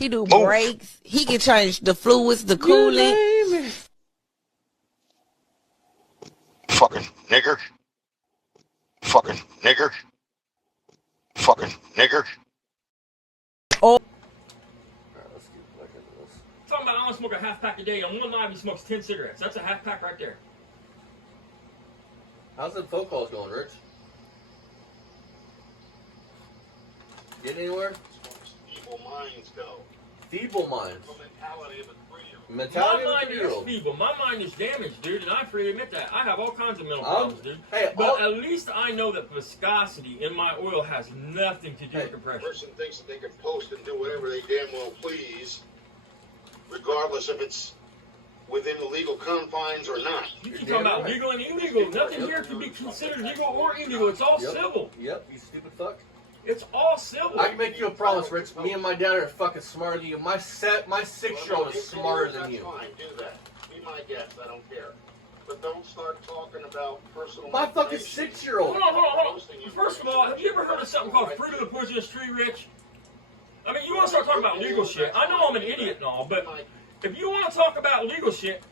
He do brakes. He can change the fluids, the coolant. Fucking nigger. Fucking nigger. Fucking nigger. Oh. Let's get back into this. Talking about I only smoke a half pack a day. On one live, he smokes 10 cigarettes. That's a half pack right there. How's the phone calls going, Rich? Getting anywhere? Evil minds go. Feeble minds. The mentality of a 3-year-old. Mentality My of a mind is 3-year-old. feeble. My mind is damaged, dude, and I freely admit that. I have all kinds of mental problems, dude. Hey, but at least I know that viscosity in my oil has nothing to do with The compression. person thinks that they can post and do whatever they damn well please, regardless if it's within the legal confines or not. You keep talking about legal and illegal. Nothing here can be considered legal or illegal. It's all civil. Yep, you stupid fuck. It's all civil. I can make you a promise, Rich. Me and my dad are fucking smarter than you. My 6-year-old is smarter than you. That's fine, do that. Be my guest, I don't care. But don't start talking about personal My fucking information. 6-year-old. Hold on. First of all, have you ever heard of something called fruit of the poisonous tree, Rich? I mean, you want to start talking about legal shit. I know I'm an idiot and all, but if you want to talk about legal shit,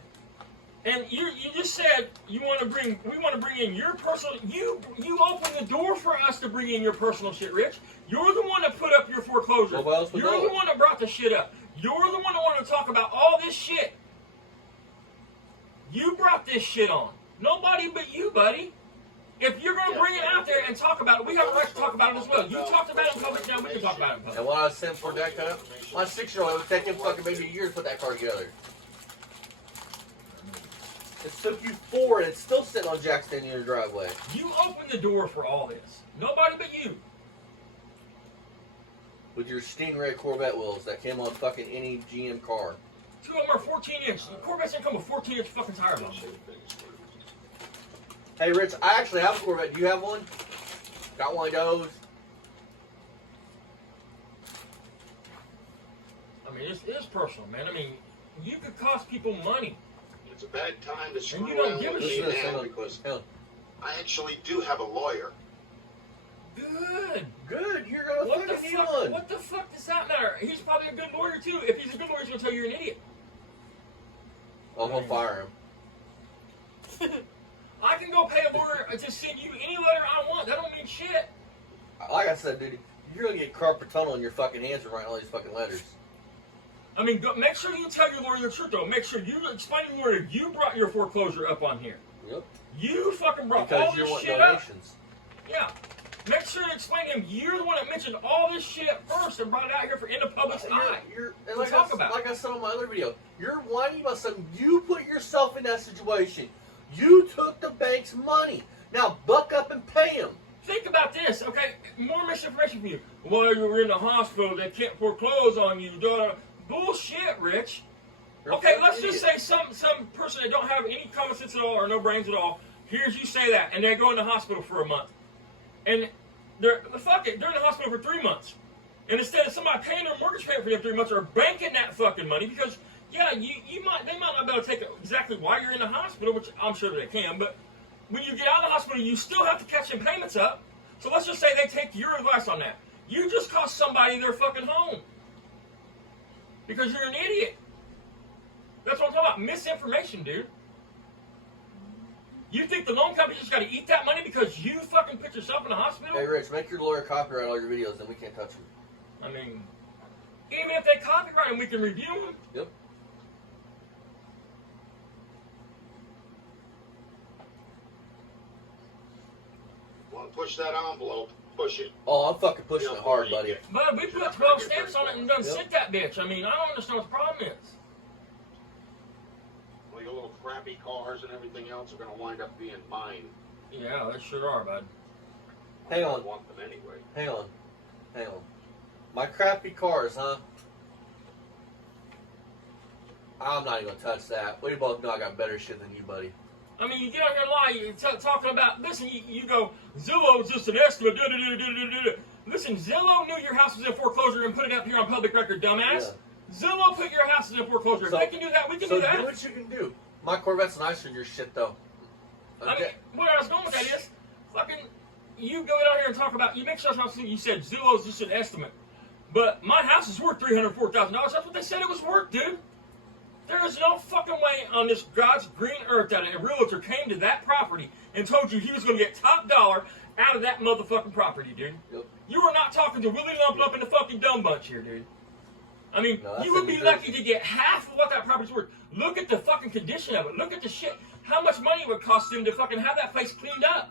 and you just said we want to bring in your personal, you opened the door for us to bring in your personal shit, Rich. You're the one that put up your foreclosure. Well, what else we You're know? the one that brought the shit up. You're the one that wanted to talk about all this shit. You brought this shit on. Nobody but you, buddy. If you're going to bring it out there and talk about it, we have a right to talk about it as well. You talked about it in public, now we can talk about it in public. And when I was sent for that cut, my 6-year-old, it would take him fucking maybe a year to put that car together. It took you 4 and it's still sitting on jack stand in your driveway. You opened the door for all this. Nobody but you. With your Stingray Corvette wheels that came on fucking any GM car. 2 of them are 14-inch. Corvettes didn't come with 14-inch fucking tires on them. Hey, Rich, I actually have a Corvette. Do you have one? Got one of those? I mean, it is personal, man. I mean, you could cost people money. It's a bad time to screw And you don't around give a with me shit. now because I actually do have a lawyer. Good. Good, you're gonna What the fucking need fuck? one. What the fuck does that matter? He's probably a good lawyer too. If he's a good lawyer, he's gonna tell you you're an idiot. I'm gonna fire him. I can go pay a lawyer to send you any letter I want. That don't mean shit. Like I said, dude, you're gonna get carpal tunnel in your fucking hands from writing all these fucking letters. I mean, make sure you tell your lawyer the truth, though. Make sure you explain to your lawyer you brought your foreclosure up on here. Yep. You fucking brought Because all you this want shit up. donations. Yeah. Make sure to explain to him you're the one that mentioned all this shit first and brought it out here in the public's eye. And to talk about. like I said on my other video, you're whining about something. You put yourself in that situation. You took the bank's money. Now buck up and pay them. Think about this, okay? More misinformation for you. Well, you were in the hospital, they can't foreclose on you. Duh. Bullshit, Rich. Okay, let's just say some person that don't have any common sense at all or no brains at all hears you say that, and they go in the hospital for a month. And they're in the hospital for 3 months. And instead of somebody paying their mortgage payment for them 3 months or banking that fucking money, because they might not be able to take exactly why you're in the hospital, which I'm sure they can, but when you get out of the hospital, you still have to catch them payments up. So let's just say they take your advice on that. You just cost somebody their fucking home. Because you're an idiot. That's what I'm talking about. Misinformation, dude. You think the loan company just got to eat that money because you fucking put yourself in the hospital? Hey, Rich, make your lawyer copyright all your videos, then we can't touch them. I mean, even if they copyright them, we can review them. Yep. Want to push that envelope? Push it. Oh, I'm fucking pushing it hard, buddy. But we put 12 stamps on it and done sent that bitch. I mean, I don't understand what the problem is. Well, your little crappy cars and everything else are going to wind up being mine. Yeah, they sure are, bud. Hang I on. want them anyway. Hang on. My crappy cars, huh? I'm not even gonna touch that. We both know I got better shit than you, buddy. I mean, you get out here and lie. You're talking about, listen, you go, Zillow's just an estimate. Listen, Zillow knew your house was in foreclosure and put it up here on public record, dumbass. Yeah. Zillow put your house in foreclosure. So, if they can do that, we can do that. So do what you can do. My Corvette's nicer than your shit, though. Okay. I mean, where I was going with that is, fucking, you go out here and talk about, you make sure you said Zillow's just an estimate. But my house is worth $304,000. That's what they said it was worth, dude. There is no fucking way on this God's green earth that a realtor came to that property and told you he was going to get top dollar out of that motherfucking property, dude. Yep. You are not talking to Willie Lump Lump and the fucking dumb bunch here, dude. I mean, No, you would that's be lucky to get half of what that property's worth. Look at the fucking condition of it. Look at the shit. How much money it would cost them to fucking have that place cleaned up.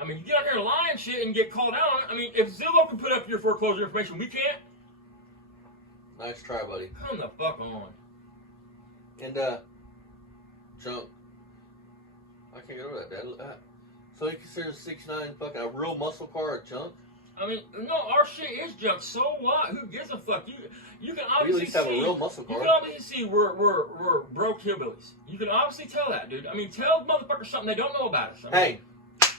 I mean, you get out there and lie and shit and get called out on it. I mean, if Zillow can put up your foreclosure information, we can't. Nice try, buddy. Come the fuck on. And, junk. I can't get over that, Dad. So he considers 6'9" fucking a real muscle car a junk? I mean, no, our shit is junk. So what? Who gives a fuck? You can We at obviously least have a see. real muscle You car. can obviously see we're broke hillbillies. You can obviously tell that, dude. I mean, tell motherfuckers something they don't know about us. I mean, Hey,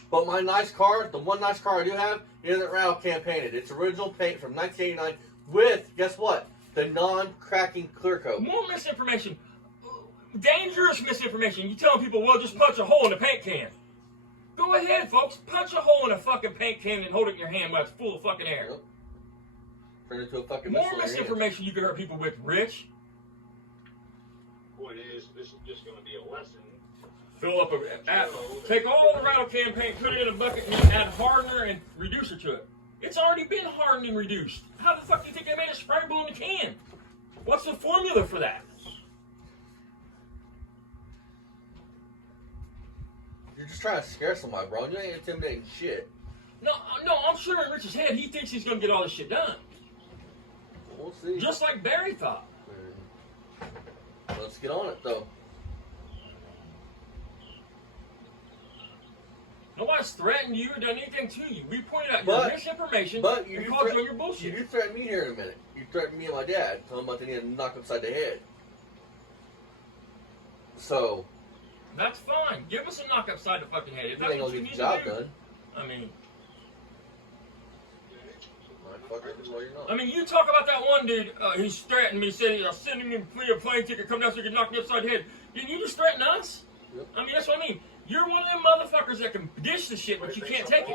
but my nice car, the one nice car I do have, isn't rattle can painted. It's original paint from 1989 with, guess what? The non-cracking clear coat. more misinformation. Dangerous misinformation. You telling people, well, just punch a hole in the paint can. Go ahead, folks. Punch a hole in a fucking paint can and hold it in your hand while it's full of fucking air. Yep. Turn into a fucking More missile in your hand. misinformation you can hurt people with, Rich. Point is, this is just going to be a lesson. Fill up take all the rattle can paint, put it in a bucket, and add hardener and reducer to it. It's already been hardened and reduced. How the fuck do you think they made it sprayable in the can? What's the formula for that? You're just trying to scare somebody, bro. You ain't intimidating shit. No, I'm sure in Rich's head he thinks he's gonna get all this shit done. We'll see. Just like Barry thought. Let's get on it, though. Nobody's threatened you or done anything to you. We pointed out But- your misinformation But and called you on your you bullshit. do threaten me here in a minute. You threatened me and my dad. Tell them about they need to knock upside the head. So, That's fine. Give us a knock upside the fucking head. If you that's ain't what gonna you get need the job to do. done. I mean, Motherfucker, well, you're not. I mean, you talk about that one dude. He's threatened me, said he's sending me a plane ticket, come down so he can knock me upside the head. Didn't you just threaten us? Yep. I mean, that's what I mean. You're one of them motherfuckers that can dish the shit, but you can't take it.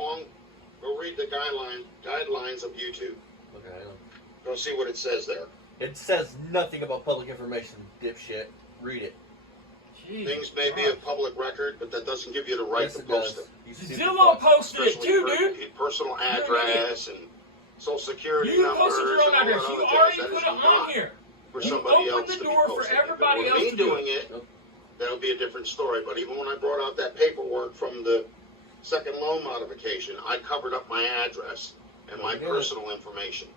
Go read the guidelines of YouTube. Okay, I know. Go see what it says there. It says nothing about public information, dipshit. Read it. Jesus Things may be Christ. of public record, but that doesn't give you the right Yes, to it post does. them. You stupid Zillow fuck. posted it Especially too, your dude. personal address and social security You numbers posted your own and all address. that You other already jazz. That put is it on not here. for You somebody opened else the to be door for posting. everybody If it were else me to do doing it. it, Yep. that would be a different story. But even when I brought out that paperwork from the second loan modification, I covered up my address and my Yeah. personal information.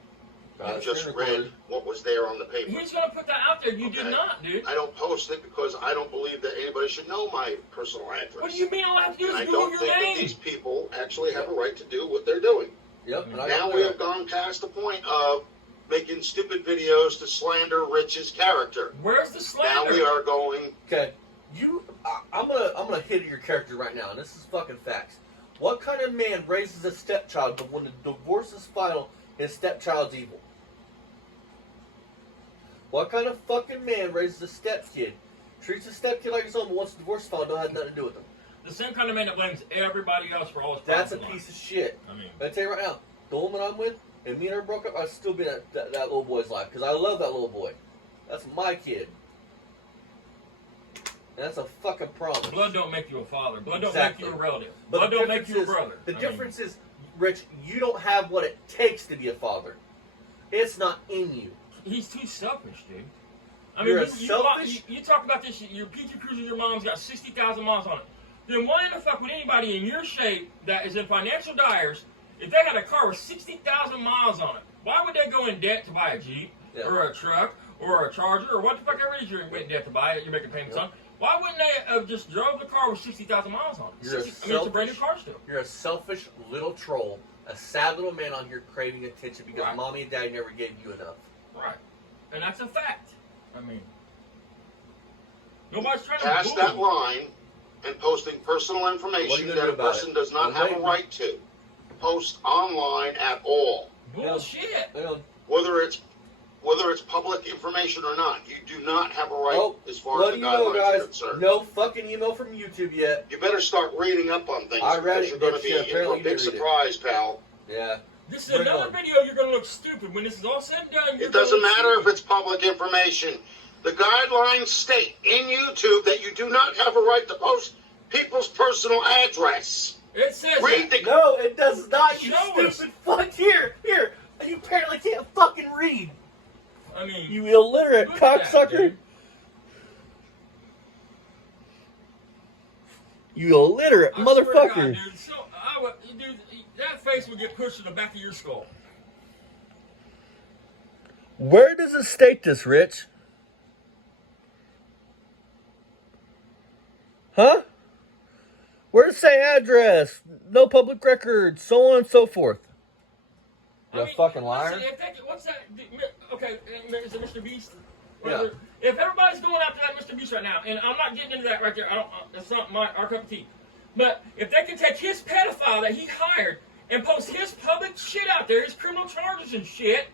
You That's just screen read recorded. what was there on the paper. He's gonna put that out there. You did Okay. not, dude. I don't post it because I don't believe that anybody should know my personal address. What do you mean all I have to do And I is Google don't your think that name? these people actually have a right to do what they're doing. Yep. And I Now got we that. have gone past the point of making stupid videos to slander Rich's character. Where's the Now slander? we are going. Okay, I'm gonna hit your character right now, and this is fucking facts. What kind of man raises a stepchild, but when the divorce is final, his stepchild's evil? What kind of fucking man raises a stepkid, treats a stepkid like his own, but once the divorce is filed, don't have nothing to do with them? The same kind of man that blames everybody else for all his That's a problems in piece of shit. life. I mean, I tell you right now, the woman I'm with, and me and her broke up, I'd still be in that little boy's life because I love that little boy. That's my kid. And that's a fucking promise. blood don't make you a father. Blood Exactly. don't make you a relative. But Blood the don't make difference you a is- brother. The I difference is, Rich, you don't have what it takes to be a father. It's not in you. He's too selfish, dude. I You're mean, a selfish- you talk about this. Your PT Cruiser, your mom's got 60,000 miles on it. Then why in the fuck would anybody in your shape that is in financial dyers, if they had a car with 60,000 miles on it, why would they go in debt to buy a Jeep Yeah. or a truck or a Charger or what the fuck ever it is you're in debt to buy? You're making payments on. Why wouldn't they have just drove the car with 60,000 miles on it? You're a I mean, it's a brand new selfish- car still. You're a selfish little troll, a sad little man on here craving attention because Right. mommy and daddy never gave you enough. Right. And that's a fact. I mean, nobody's trying to Past bully that you. line and posting personal What are information you gonna that do a about person it? does not I'm have a waiting. right to post online at all. Bullshit. You know, Whether it's whether it's public information or not. You do not have a right Oh, as far as let the you know, guidelines are guys. concerned. No fucking email from YouTube yet. You better start reading up on things. I read because it, you're going to dipshit. be in Apparently for a you big didn't read it. surprise, pal. Yeah. This is Bring it another on. video you're gonna look stupid when this is all said and done. It doesn't matter if it's public information. The guidelines state in YouTube that you do not have a right to post people's personal address. It says Read that. the No, it does not, you Show us. stupid fuck. Here. You apparently can't fucking read. I mean, You illiterate look at that, cocksucker. dude. You illiterate I swear to God, motherfucker. dude. So dude, that face would get pushed to the back of your skull. Where does it state this, Rich? Huh? Where does it say address? No public record, so on and so forth. You fucking liar. Listen, what's that? Okay, is it Mr. Beast? Yeah. If everybody's going after that Mr. Beast right now, and I'm not getting into that right there, that's not our cup of tea. But if they can take his pedophile that he hired and post his public shit out there, his criminal charges and shit,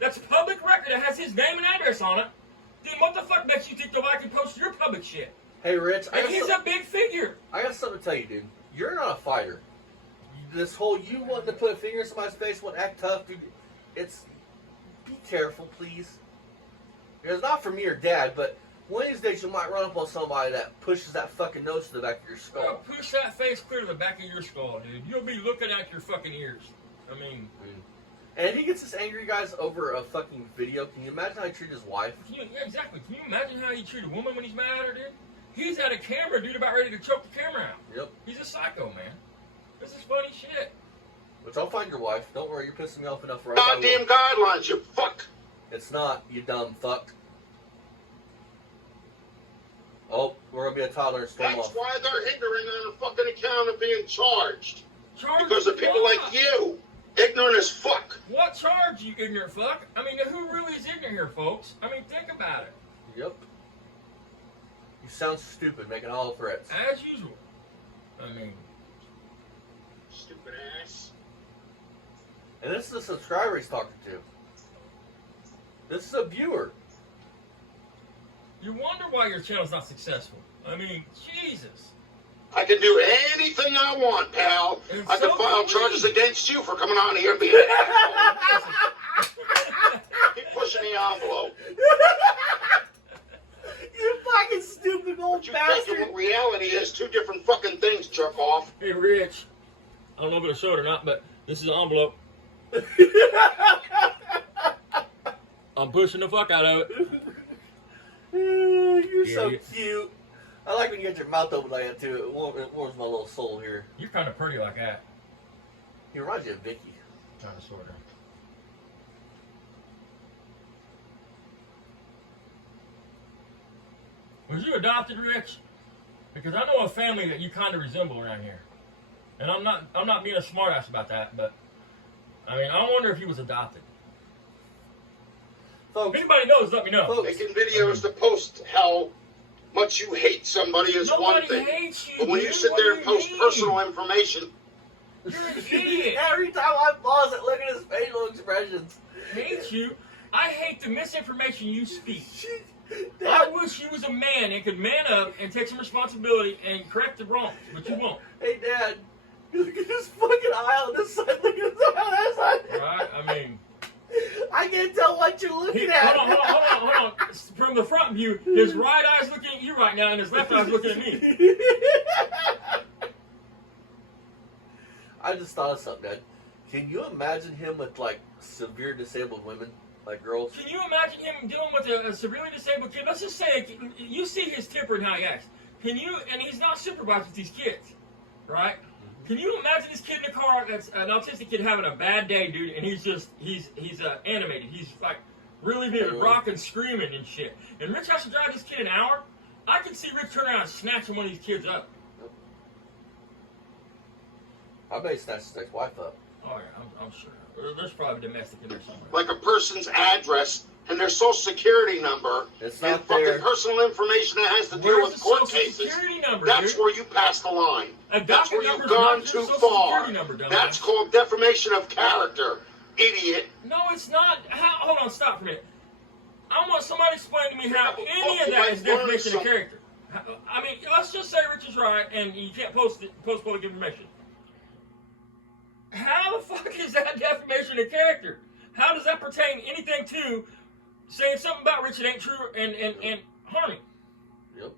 that's public record that has his name and address on it, then what the fuck makes you think nobody can post your public shit? Hey, Rich, And he's a big figure. I got something to tell you, dude. You're not a fighter. This whole you wanting to put a finger in somebody's face, want to act tough, dude. It's be careful, please. It's not for me or Dad, but one of these days you might run up on somebody that pushes that fucking nose to the back of your skull. Well, push that face clear to the back of your skull, dude. You'll be looking at your fucking ears. I mean, And if he gets this angry, guys, over a fucking video, can you imagine how he treated his wife? yeah, exactly. Can you imagine how he treat a woman when he's mad at her, dude? He's at a camera, dude, about ready to choke the camera out. Yep. He's a psycho, man. This is funny shit. Which I'll find your wife. Don't worry, you're pissing me off enough right now. goddamn guidelines, you fuck. It's not, you dumb fuck. Oh, we're gonna be a toddler and storm That's off. why they're hindering on a fucking account of being charged. Charge Because of people what? like you. Ignorant as fuck. What charge, you ignorant fuck? I mean, who really is ignorant here, folks? I mean, think about it. Yep. You sound stupid, making all the threats. As usual. I mean, Stupid ass. And this is a subscriber he's talking to. This is a viewer. you wonder why your channel's not successful. I mean, Jesus. I can do anything I want, pal. And I can so file can charges we. against you for coming on here and being an asshole. Keep pushing the envelope. You fucking stupid old You thinking what reality is two different fucking things, jerk off. Hey, Rich. I don't know if it'll show it or not, but this is an envelope. I'm pushing the fuck out of it. You're so Idiot. cute. I like when you get your mouth open like that too. It warms my little soul here. You're kind of pretty like that. He reminds you of Vicky. Kind of, sort of. Was you adopted, Rich? Because I know a family that you kind of resemble around here, and I'm not being a smartass about that, but I mean, I wonder if he was adopted. If Folks, anybody knows, let me know. folks, Making videos to post how much you hate somebody is one Nobody thing. hates you. But when you dude. sit What there do and you post mean? personal information, You're an idiot. every time I pause it, look at his facial expressions. Hate you. I hate the misinformation you speak. I Dad, wish you was a man and could man up and take some responsibility and correct the wrongs, but you won't. hey Dad, look at this fucking eye on this side. Look at this eye on that side. Right? I mean, I can't tell what you're looking at. hold on. From the front view, his right eye's looking at you right now, and his left eye's looking at me. I just thought of something, Dad. Can you imagine him with like severe disabled women, like girls? Can you imagine him dealing with a severely disabled kid? Let's just say you see his temper and how he acts. Can you? And he's not supervised with these kids, right? Can you imagine this kid in the car that's an autistic kid having a bad day, dude, and he's animated. He's like really being rocking, screaming and shit. And Rich has to drive this kid an hour. I can see Rich turn around and snatching one of these kids up. I may snatch his ex-wife up. Oh yeah, I'm sure. There's probably domestic in there somewhere. like a person's address and their social security number It's and not fucking there. personal information that has to do Where's with the court social cases, security number, that's dude? where you pass the line. A That's docket where you've number's gone not too your social far. security number, dumbass. That's called defamation of character, idiot. No, it's not. Hold on, stop for a minute. I want somebody to explain to me how any of that is defamation of character. I mean, let's just say Rich is right, and you can't post public information. How the fuck is that defamation of character? How does that pertain anything to saying something about Rich that ain't true and harming? Yep.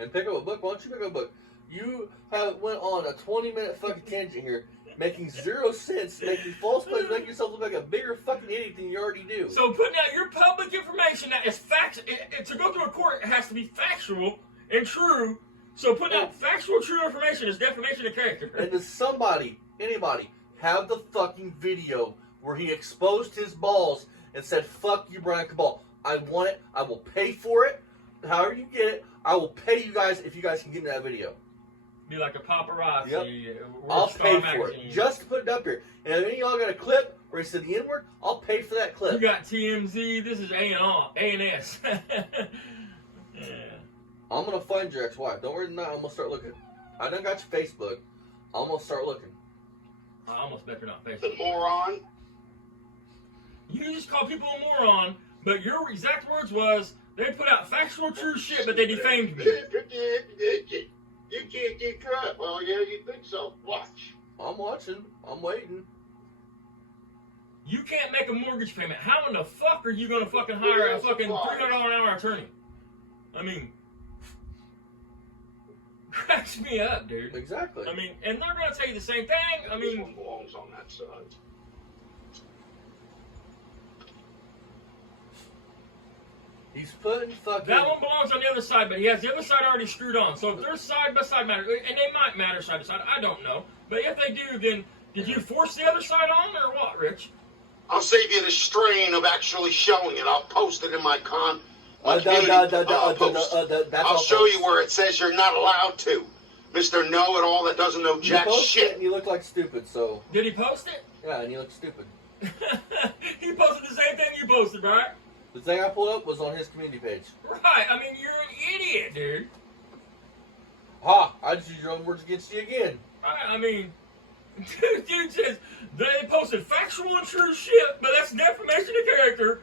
And pick up a book. Why don't you pick up a book? You have went on a 20-minute fucking tangent here, making zero sense, making false claims, making yourself look like a bigger fucking idiot than you already do. So putting out your public information that is facts, to go through a court, it has to be factual and true. So putting out factual, true information is defamation of character. And does somebody, anybody, have the fucking video where he exposed his balls and said, "Fuck you, Brian Cabal. I want it. I will pay for it. However you get it, I will pay you guys if you guys can give me that video." Be like a paparazzi. Yep. I'll pay for it. Just to put it up here. And if any of y'all got a clip where he said the N-word, I'll pay for that clip. You got TMZ. This is A&S. Yeah. I'm going to find your ex-wife. Don't worry tonight. I'm going to start looking. I done got your Facebook. I'm going to start looking. I almost bet you're not The Facebook. moron. You just call people a moron, but your exact words was, they put out factual, true shit, but they defamed me. You can't keep track. Well, yeah, you think so. Watch. I'm watching. I'm waiting. You can't make a mortgage payment. How in the fuck are you going to fucking hire a fucking $300 an hour attorney? I mean, cracks me up, dude. Exactly. I mean, and they're going to tell you the same thing. I This mean, one belongs on that side. He's putting fucking... that one belongs on the other side, but he has the other side already screwed on. So if they're side by side matter, and they might matter side to side, I don't know. But if they do, then did you force the other side on or what, Rich? I'll save you the strain of actually showing it. I'll post it in my post. I'll show you where it says you're not allowed to. Mr. Know-it-all that doesn't know jack you post shit. it and you look like stupid, so... Did he post it? Yeah, and you look stupid. He posted the same thing you posted, right? The thing I pulled up was on his community page. Right. I mean, you're an idiot, dude. Ha! I just used your own words against you again. Right? I mean, dude says they posted factual and true shit, but that's defamation of character.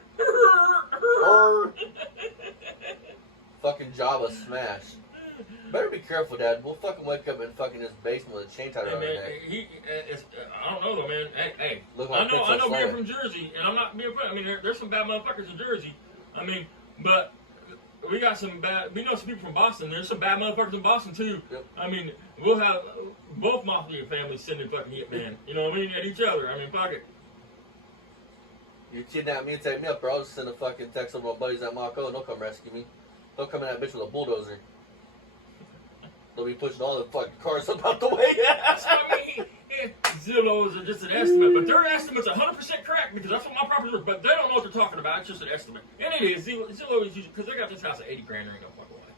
Fucking Java smash. Better be careful, Dad. We'll fucking wake up in fucking his basement with a chain tied Hey, around his man, neck. I don't know though, man. Hey, Look I like know Princess being Leia. from Jersey, and I'm not being funny. I mean, there's some bad motherfuckers in Jersey. I mean, but we got some bad. We know some people from Boston. There's some bad motherfuckers in Boston too. Yep. I mean, we'll have both mafia families sending fucking hitman. You know what I mean? At each other. I mean, fuck it. You kidnap me and take me up, bro. I'll just send a fucking text over my buddies at Mako and they'll come rescue me. They'll come in that bitch with a bulldozer. They'll be pushing all the fucking cars up out the way. That's what I mean. Zillows are just an estimate, but their estimate's 100% correct because that's what my properties are. But they don't know what they're talking about. It's just an estimate, and it is. Zillow is usually because they got this house at $80,000. There ain't no fucking way.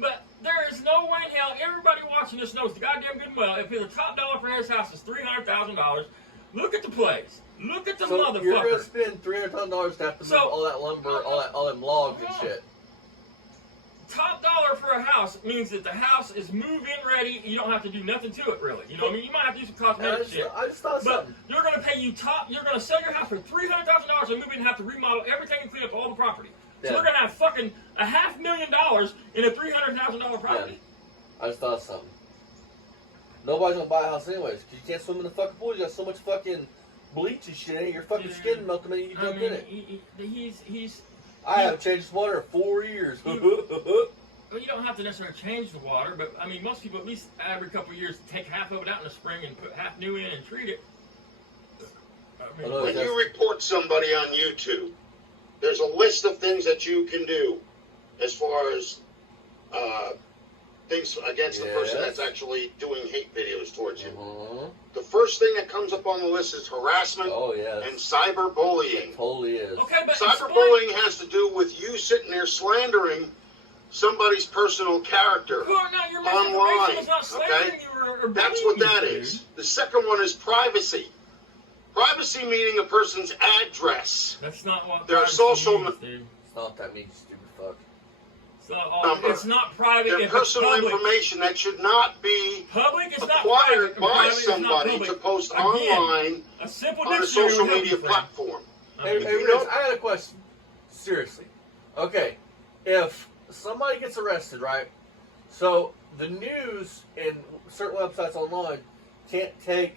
But there is no way in hell. Everybody watching this knows the goddamn good and well. If the top dollar for his house is $300,000, look at the place. Look at the So you're gonna motherfucker. spend $300,000 to have to move all that lumber, all them logs and shit. Top dollar for a house means that the house is move-in ready. You don't have to do nothing to it, really. You know what I mean? You might have to do some cosmetic shit. I just thought But something. you're going to pay you're going to sell your house for $300,000 and move in and have to remodel everything and clean up all the property. So Yeah. we're going to have fucking $500,000 in a $300,000 property. I just thought something. Nobody's gonna buy a house anyways, because you can't swim in the fucking pool. You got so much fucking bleach and shit in it. Your fucking Dude, skin melting when you I jump mean, in it. he's. I haven't changed water in 4 years. Well, you don't have to necessarily change the water, but I mean, most people at least every couple of years take half of it out in the spring and put half new in and treat it. I mean, Hello. When you report somebody on YouTube, there's a list of things that you can do as far as things against the person Yes. that's actually doing hate videos towards you. Mhm. The first thing that comes up on the list is harassment Oh yeah, and cyberbullying. totally is. okay, but Cyberbullying has to do with you sitting there slandering somebody's personal character. Well, no, your Online, misinformation is not slandering okay? you or That's bullying what you, that dude. is. The second one is privacy. Privacy meaning a person's address. That's not what Their privacy social means, dude. It's not that mean, you stupid fuck. It's not, all, Number. it's not private. Their If it's personal public. information that should not be Public is not acquired private. by Private is not somebody public. to post Again, online a simple on a dictionary social will help media you, friend. platform. I Hey, mean, hey Rich, I got a question. Seriously. Okay, if somebody gets arrested, right? So the news and certain websites online can't take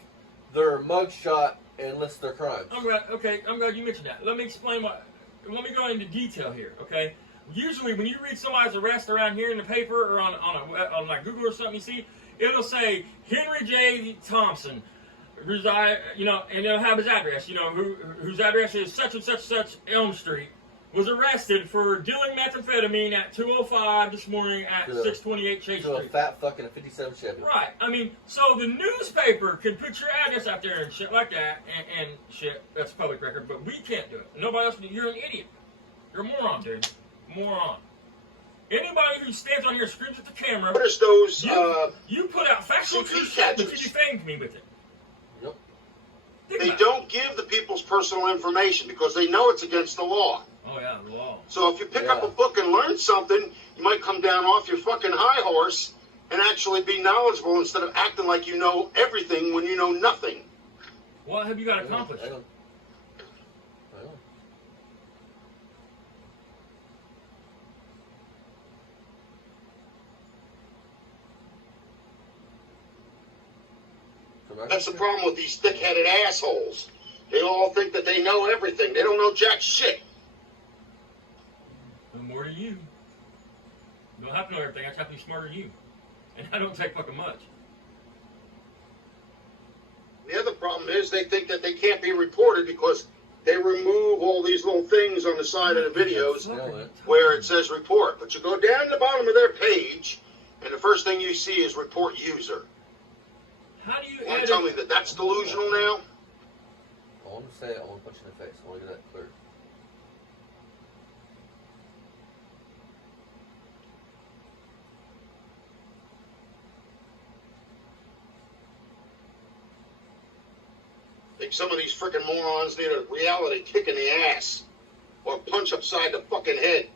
their mugshot and list their crimes. I'm glad you mentioned that. Let me explain what. Let me go into detail here, okay? Usually, when you read somebody's arrest around here in the paper or on like Google or something, you see it'll say Henry J. Thompson reside, and it'll have his address, whose address is such and such Elm Street, was arrested for dealing methamphetamine at 2:05 this morning at 628 Chase To a Street. fat fucking 57 Chevy. Right. I mean, so the newspaper can put your address out there and shit like that, and shit. That's public record, but we can't do it. Nobody else. You're an idiot. You're a moron, dude. Moron. Anybody who stands on here and screams at the camera. Notice those. You put out factual CP true shit, but you catchers. defamed me with it. Yep. Think They about don't give the people's personal information because they know it's against the law. it. Oh yeah, the law. So if you pick up a book and learn something, you might come down off your fucking high horse and actually be knowledgeable instead of acting like you know everything when you know nothing. What have you got accomplished? I don't. That's the problem with these thick-headed assholes. They all think that they know everything. They don't know jack shit. No more than you. You don't have to know everything. I just have to be smarter than you. And I don't take fucking much. The other problem is they think that they can't be reported because they remove all these little things on the side of the videos where it says report. But you go down to the bottom of their page, and the first thing you see is report user. How do you You want edit? to tell me that that's delusional now? I want to say it, I want to punch you in the face. I want to get that clear. I think some of these freaking morons need a reality kick in the ass or a punch upside the fucking head.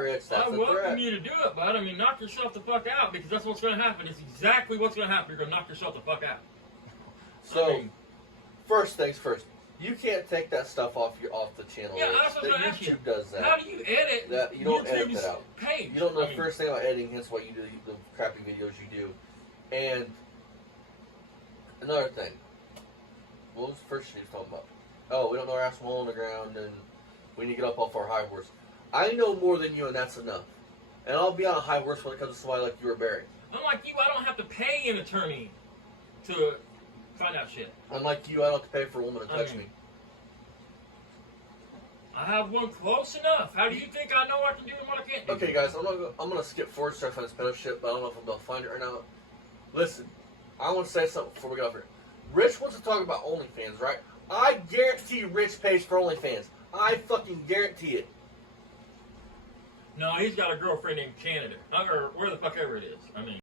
Rich, that's I a welcome threat. you to do it, bud. I mean, knock yourself the fuck out because that's what's going to happen. It's exactly what's going to happen. You're going to knock yourself the fuck out. So, I mean, first things first. You can't take that stuff off the channel. yeah, Rich. that's what I was going to ask you. YouTube does that. How do you edit That- you don't edit YouTube's that out. page? You don't know I the mean, first thing about editing, hence why you do the crappy videos you do. And another thing. What was the first thing you was talking about? Oh, we don't know our ass hole on the ground and we need to get up off our high horse. I know more than you and that's enough. And I'll be on a high horse when it comes to somebody like you or Barry. unlike you, I don't have to pay an attorney to find out shit. Unlike you, I don't have to pay for a woman to touch mean, me. I have one close enough. How do you think I know what I can do and what I can't do? Okay, guys, I'm gonna skip forward to try to find this pedo shit, but I don't know if I'm able to find it right now. Listen, I want to say something before we get off here. Rich wants to talk about OnlyFans, right? I guarantee Rich pays for OnlyFans. I fucking guarantee it. No, he's got a girlfriend in Canada. Or where the fuck ever it is. I mean.